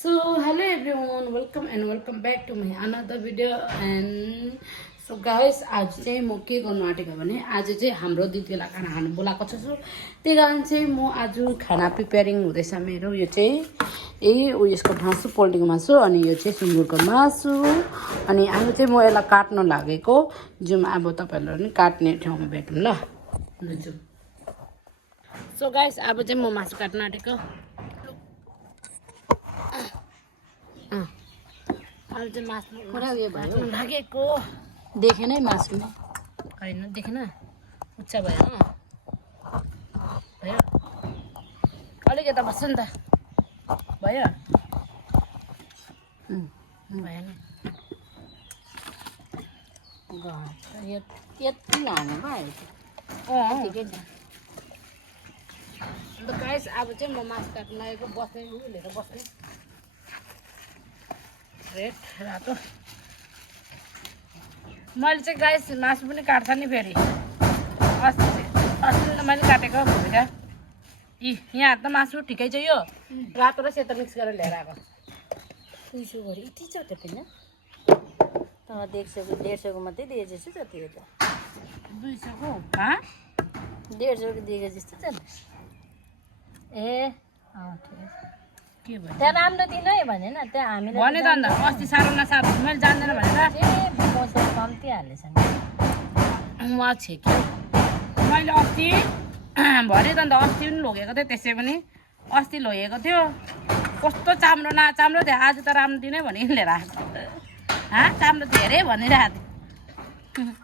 So hello everyone, welcome back to my another video and so guys आज चाहिँ म के गर्नु आँटेको भने आज चाहिँ हाम्रो दिदीलाई खाना खानु बोलाएको छु त्यही कारण चाहिँ म आज खाना प्रिपेयरिङ हुँदैछ मेरो यो चाहिँ उयसको मासु पोल्ट्रीको मासु अनि यो चाहिँ सुँगुरको मासु अनि अब चाहिँ म यसलाई काट्न लागेको जुम अब तपाईहरुले पनि काट्ने ठाउँमा भेटौँ ल जुम सो गाइस अब चाहिँ म मासु काट्न आँटेको अब चाहिँ मासु पुरा उयो भयो लागेको देखेन है मासु नै हैन देखेन उच्च भयो भयो अलिक यता बस्छ नि त भयो भएन यति लामो भयो ठिकै छ अन्त गाइस अब चाहिँ म मासु काट्न लागेको बस्ने लिएर बस्ने रेड रातो मैले चाहिँ गाइस मासु पनि काट्छ नि फेरि अस्ति त मैले काटेको भूमिका यहाँ त मासु ठिकै छ यो रातो र सेतो मिक्स गरेर ल्याएर आएको 200 गरी यति छ त किन तर 150 को मात्रै दिए जस्तो छ त्यो त 200 को हाँ 150 को दिएको जस्तो छ ए ठिक के भयो त्यहाँ राम्रो दिन है भनेन त्यहाँ हामीले भने त अन्त अस्ति साह्रो नसाह्रो मैले जान्दैन भनेर पैसा कम्ती हालेछ नि उहाँ छेक्यो मैले अस्ति भने त अन्त अस्ति पनि लगेको थियो त्यसै पनि अस्ति लगेको थियो कस्तो चाम्रो नचाम्रो थियो आज त राम्रो दिनै भने लिएर आएको चाम्रो धेरै भनिरहेको थियो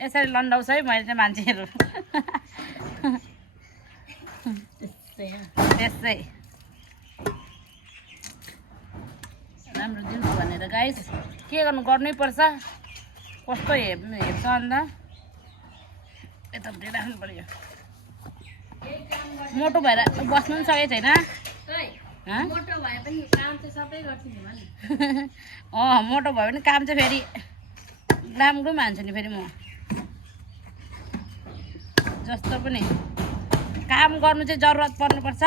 यसरी लन्डाउँछ है मैले चाहिँ मान्छेहरू त्यसै राम्रो दिन्छु भनेर गाइस के गर्नै पर्छ कस्तो हेर्छ अन्त यतापट्टि राख्नु पर्यो मोटो भएर बस्नु पनि सकेको छैन मोटो भए पनि काम चाहिँ सबै गर्छु नि मोटो भयो भने काम चाहिँ फेरि राम्रो मान्छु नि फेरि म जस्तो पनि काम गर्नु चाहिँ जरुरत पर्नुपर्छ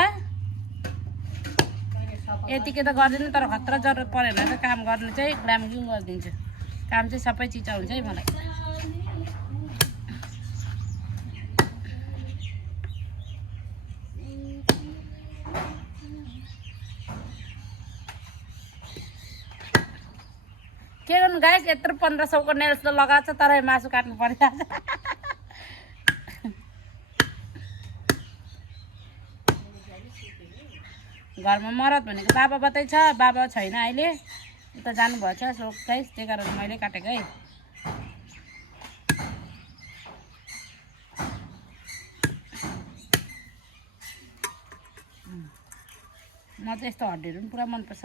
यतिकै त गर्दैन तर खतरा जरुरत पऱ्यो भने त काम गर्नु चाहिँ ग्रामगिङ गरिदिन्छु काम चाहिँ सबै चिज हुन्छ है मलाई के गर्नु गाइस यत्रो 1500 को नेल्स त लगाएको छ तर मासु काट्नु परिरहेछ घरमा मरद भनेको बाबा मात्रै छ बाबा छैन अहिले उता जानुभएको छ सो गाइस त्यही कारण मैले काटेको है म चाहिँ यस्तो हड्डीहरू पनि पुरा मनपर्छ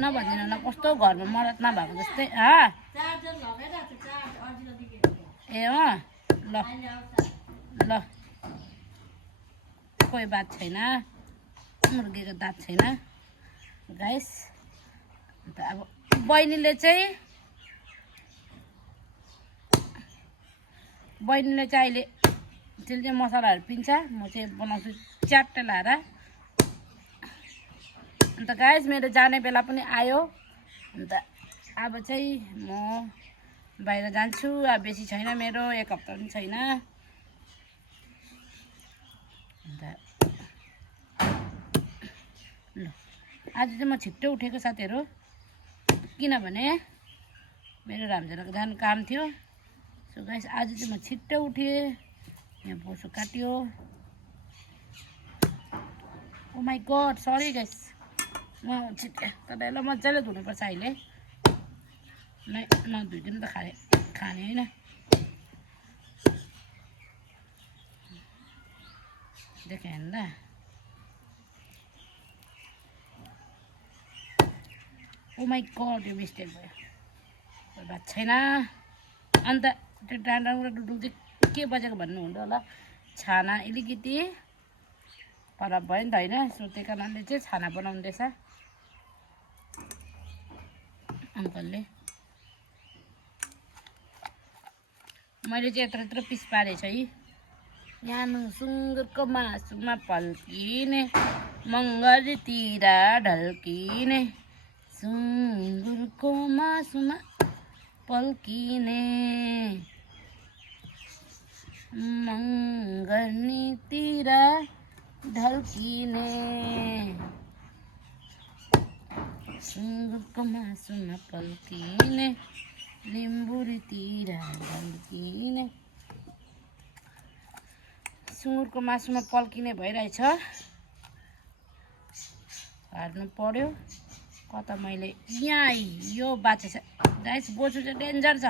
नभनिदिनु होला कस्तो घरमा मरद नभएको जस्तै ए ल ल कोही बात छैन मुर्गीको दाँत छैन गाइस अन्त अब बहिनीले चाहिँ अहिले चाहिँ मसलाहरू पिन्छ म चाहिँ बनाउँछु च्याट्टै लाएर अन्त गाइस मेरो जाने बेला पनि आयो अन्त अब चाहिँ म बाहिर जान्छु अब बेसी छैन मेरो 1 हप्ता पनि छैन अन्त ल आज चाहिँ म छिट्टो उठेको साथीहरू किनभने मेरो रामझालाको जानु काम थियो सो गाइस आज चाहिँ म छिट्टो उठेँ यहाँ बोसो काट्यो ओ माई गड सरी गाइस म छिट्टो तर यसलाई मजाले धुनुपर्छ अहिले नधुइदिनु त खाने होइन देखेँ होइन ओ माई गड यो मिस्टेक भयो बात छैन अन्त त्यो डाँडा डुडुल चाहिँ के बजेको भन्नुहुँदो होला छाना अलिकति खराब भयो नि त होइन सो त्यही कारणले चाहिँ छाना बनाउँदैछ अङ्कलले मैले चाहिँ यत्रो यत्रो पिस पारेछु है। न्यानो सुँगुरको मासुमा पल्किने मङ्गरतिर ढल्किने सुँगुरको मासुमा पल्किने मङ्गरतिर ढल्किने सुँगुरको मासुमा पल्किने लिम्बुरीतिर ढल्किने सुँगुरको मासुमा पल्किने भइरहेछ। हार्नु पर्यो कता मैले यहाँ यो बाँचेछ गाइस। बोसो चाहिँ डेन्जर छ।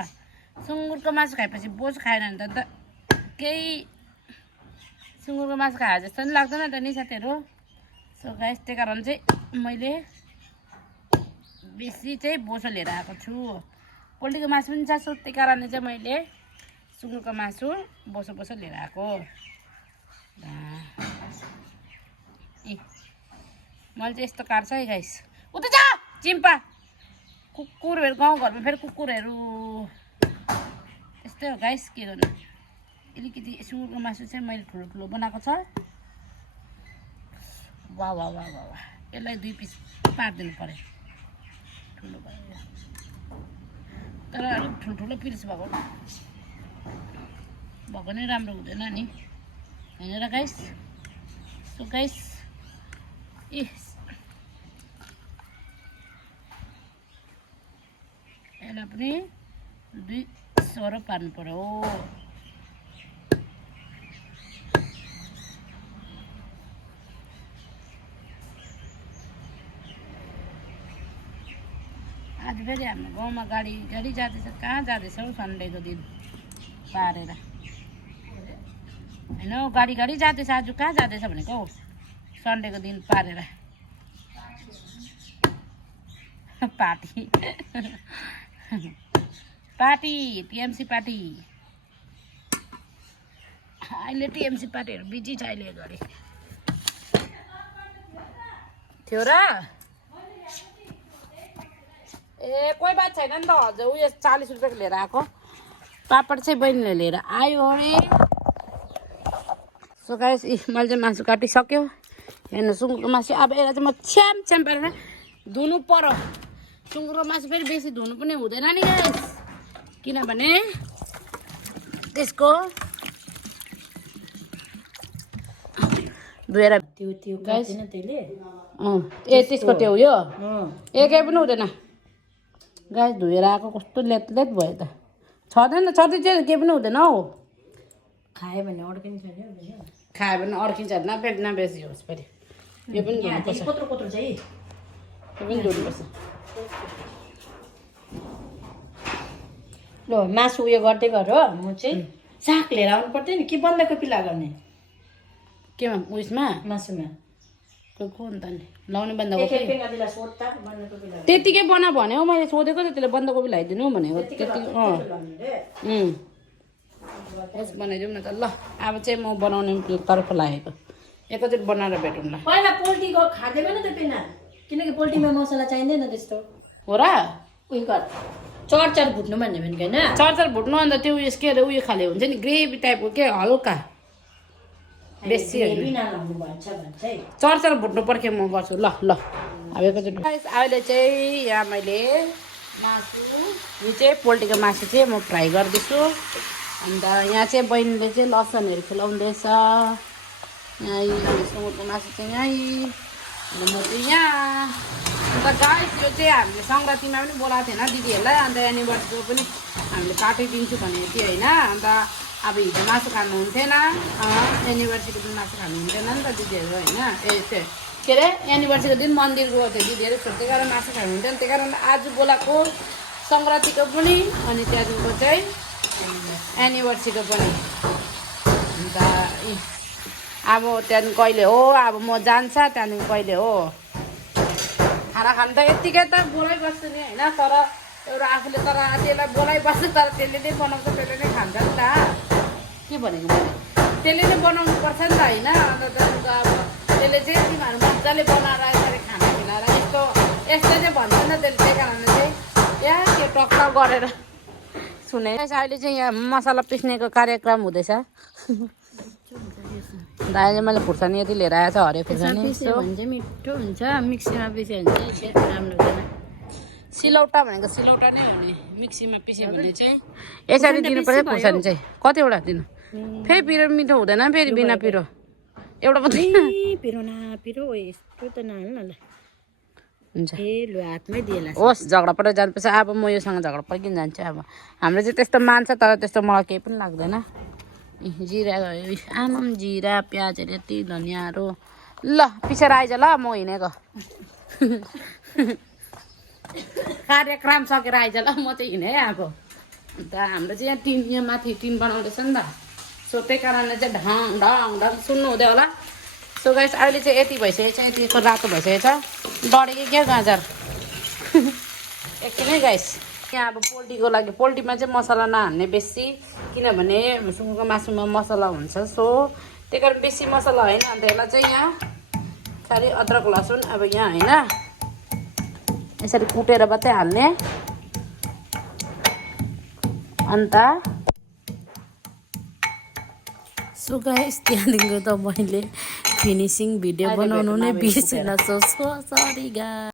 सुँगुरको मासु खाएपछि बोसो खाएन भने त केही सुँगुरको मासु खाए जस्तो पनि लाग्दैन त नि साथीहरू। सो गाइस त्यही कारण चाहिँ मैले बेसी चाहिँ बोसो लिएर आएको छु। पोल्ट्रीको मासु पनि छ, सो त्यही कारणले चाहिँ मैले सुँगुरको मासु बोसो बोसो लिएर आएको। मैले चाहिँ यस्तो काट्छ है गाइस। उता जा चिम्पा कुकुरहरू गाउँघरमा फेरि कुकुरहरू त्यस्तै हो गाइस। के गर्नु अलिकति सुँगुरको मासु चाहिँ मैले ठुलो ठुलो बनाएको छ। वाह वाह वाह वाह वाह यसलाई 2 पिस पारिदिनु पर्यो ठुलो भयो तर अलिक ठुल्ठुलो पिस भएको नै राम्रो हुँदैन नि हैन र गाइस। सो गाइस यसलाई पनि 2 सरो पार्नु पर्यो। आज फेरि हाम्रो गाउँमा गाडी जाँदैछ। कहाँ जाँदैछ हौ सन्डेको दिन पारेर होइन हौ गाडी जाँदैछ। आज कहाँ जाँदैछ भनेको हौ सन्डेको दिन पारेर पार्टी पार्टी टिएमसी पार्टी। अहिले टिएमसी पार्टीहरू बिजी छ अहिले घरि थियो र। ए कोही बात छैन नि त हजुर उयो 40 रुपियाँको लिएर आएको पापड चाहिँ बहिनीले लिएर आयो अरे। सो गाइस मैले चाहिँ मासु काटिसक्यो। हेर्नु सुँगुरको मासु अब यसलाई चाहिँ म छ्याम पारेर धुनु पर्यो। सुँगुरको मासु फेरि बेसी धुनु पनि हुँदैन नि गाइस किनभने त्यसको धुएर त्यो गाइस त्यसले ए त्यसको त्यो उयो केही पनि हुँदैन गाइस। धुएर आएको कस्तो लेत भयो त। छँदै चाहिँ केही पनि हुँदैन हौ। खायो भने अड्किन्छ नि खायो भने अड्किन्छ न बेसी होस् फेरि यो पनि धुनुपर्छ। कत्रो चाहिँ यो पनि धुनुपर्छ। ल मासु उयो गर्दै गर म चाहिँ साग लिएर आउनु पर्थ्यो नि। के बन्दाकोपी लगाउने केमा उयसमा मासुमा को नि त नि लाउने बन्दाकोपी पेङ्गादिलाई सोध्दा बन्दाकोपी लगाउने त्यतिकै बना भने हौ। मैले सोधेको त त्यसले बन्दाकोपी लगाइदिनु भनेको त्यति होस् बनाइदिउँ न त। ल अब चाहिँ म बनाउने तर्फ लागेको एकैचोटि बनाएर भेटौँ ल। पहिला पोल्ट्रीको खाँदैन त पेना किनकि पोल्ट्रीमा मसला चाहिँदैन त्यस्तो हो र। उयो गर चरचर भुट्नु भन्ने भनेको होइन चरचर भुट्नु अन्त त्यो उयस के अरे उयो खाले हुन्छ नि ग्रेभी टाइपको के हल्का बेसी चरचर भुट्नु पर्यो म गर्छु ल ल। अब एकैचोटि अहिले चाहिँ यहाँ मैले मासु यो चाहिँ पोल्ट्रीको मासु चाहिँ म फ्राई गर्दैछु। अन्त यहाँ चाहिँ बहिनीले चाहिँ लसनहरू खुलाउँदैछ। यहाँ सुँगुरको मासु चाहिँ यहीँ अन्त म चाहिँ यहाँ। अन्त गाइस यो चाहिँ हामीले सङ्क्रान्तिमा पनि बोलाएको थिएन दिदीहरूलाई। अन्त एनिभर्सरीको पनि हामीले काटिदिन्छु भनेको थियो होइन। अन्त अब हिजो मासु खानु हुन्थेन एनिभर्सरीको दिन मासु खानु हुन्थेन नि त दिदीहरू होइन। के अरे एनिभर्सरीको दिन मन्दिर गएको थियो दिदीहरू त्यही कारण मासु खानु हुन्थेन। त्यही कारण आज बोलाएको सङ्क्रान्तिको पनि अनि त्यहाँदेखिको चाहिँ एनिभर्सरीको पनि। अन्त अब त्यहाँदेखि कहिले हो अब म जान्छ त्यहाँदेखि कहिले हो खाना खानु त यत्तिकै त बोलाइबस्छु नि होइन। तर एउटा आफूले तर त्यसलाई बोलाइबस्छु तर त्यसले नै बनाउँछ त्यसले नै खान्छ नि त। के भनेको मैले त्यसले नै बनाउनु पर्छ नि त होइन। अन्त त्यहाँदेखिको अब त्यसले चाहिँ तिमीहरू मजाले बनाएर यसरी खाना खिलाएर यस्तो चाहिँ भन्छ नि त त्यसले। त्यही कारणले चाहिँ या त्यो टक्क गरेर सुने अहिले चाहिँ यहाँ मसला पिस्नेको कार्यक्रम हुँदैछ दाइले मैले खुर्सानी यति लिएर आएछ हरियो खुर्सानी पिस्यो भने चाहिँ मिठो हुन्छ मिक्सीमा पिस्यो भने चाहिँ राम्रो हुँदैन सिलौटा भनेको सिलौटा नै हो नि मिक्सीमा पिस्यो भने चाहिँ यसरी दिनु पर्यो खुर्सानी चाहिँ कतिवटा दिनु फेरि पिरो मिठो हुँदैन फेरि बिना पिरो एउटा मात्रै पिरो न पिरो यस्तो त नहाल्नु न ल हुन्छ ए लु हातमै दिएला होस् झगडा परेर जानुपर्छ अब म योसँग झगडा परिकन जान्छु अब हाम्रो चाहिँ त्यस्तो मान्छ तर त्यस्तो मलाई केही पनि लाग्दैन जिरा आमाम जिरा प्याजहरू यति धनियाँहरू ल पिछेर आइज ल म हिँडेको कार्यक्रम सकेर आइज ल म चाहिँ हिँडेँ अब अन्त हाम्रो चाहिँ यहाँ टिन यहाँ माथि टिन बनाउँदैछ नि त सो त्यही कारणले चाहिँ ढङ ढङ ढङ सुन्नु हुँदै होला सो गाइस अहिले चाहिँ यति भइसकेको छ यतिको रातो भइसकेको छ डढेको क्या गाजर एकछिनै गाइस यहाँ अब पोल्ट्रीको लागि पोल्ट्रीमा चाहिँ मसला नहाल्ने बेसी किनभने सुँगुरको मासुमा मसला हुन्छ सो त्यही कारण बेसी मसला होइन अन्त यसलाई चाहिँ यहाँ खालि अदरक लसुन अब यहाँ होइन यसरी कुटेर मात्रै हाल्ने अन्त सो गाइस त्यहाँदेखिको त मैले फिनिसिङ भिडियो बनाउनु नै बिर्सिन सो सरी गाइस